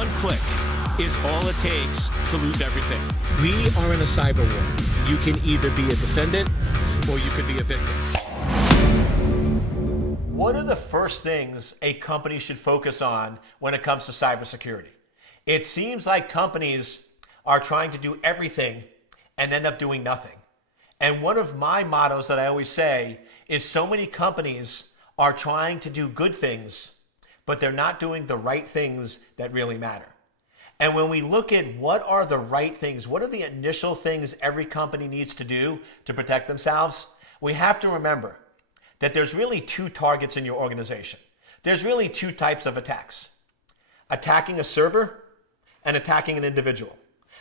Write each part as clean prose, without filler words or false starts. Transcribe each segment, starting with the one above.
One click is all it takes to lose everything. We are in a cyber war. You can either be a defendant or you could be a victim. What are the first things a company should focus on when it comes to cybersecurity? It seems like companies are trying to do everything and end up doing nothing. And one of my mottos that I always say is so many companies are trying to do good things, but they're not doing the right things that really matter. And when we look at what are the right things, what are the initial things every company needs to do to protect themselves, we have to remember that there's really two targets in your organization. There's really two types of attacks: attacking a server and attacking an individual.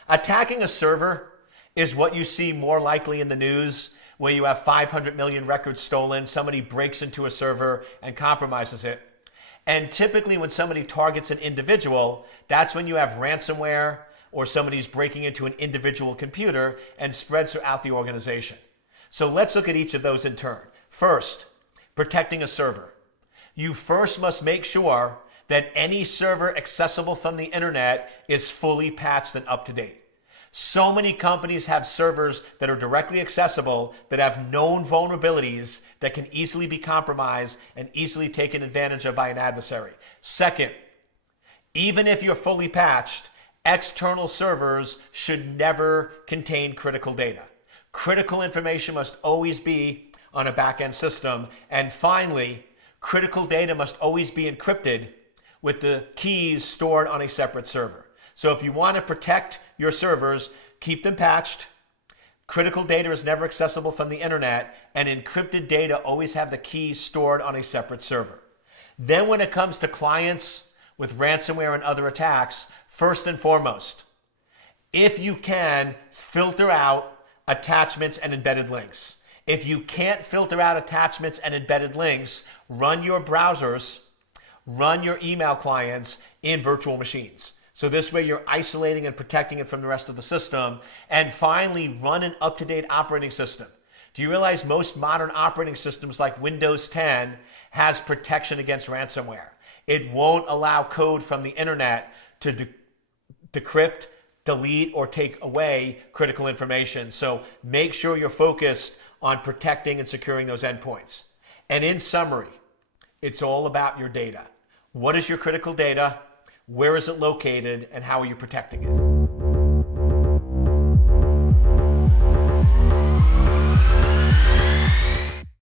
Attacking a server is what you see more likely in the news, where you have 500 million records stolen, somebody breaks into a server and compromises it. And typically when somebody targets an individual, that's when you have ransomware or somebody's breaking into an individual computer and spreads throughout the organization. So let's look at each of those in turn. First, protecting a server. You first must make sure that any server accessible from the internet is fully patched and up to date. So many companies have servers that are directly accessible that have known vulnerabilities that can easily be compromised and easily taken advantage of by an adversary. Second, even if you're fully patched, external servers should never contain critical data. Critical information must always be on a backend system. And finally, critical data must always be encrypted with the keys stored on a separate server. So if you want to protect your servers, keep them patched. Critical data is never accessible from the internet, and encrypted data always have the keys stored on a separate server. Then when it comes to clients with ransomware and other attacks, first and foremost, if you can, filter out attachments and embedded links. If you can't filter out attachments and embedded links, run your browsers, run your email clients in virtual machines. So this way you're isolating and protecting it from the rest of the system. And finally, run an up-to-date operating system. Do you realize most modern operating systems like Windows 10 has protection against ransomware? It won't allow code from the internet to decrypt, delete, or take away critical information. So make sure you're focused on protecting and securing those endpoints. And in summary, it's all about your data. What is your critical data? Where is it located, and how are you protecting it?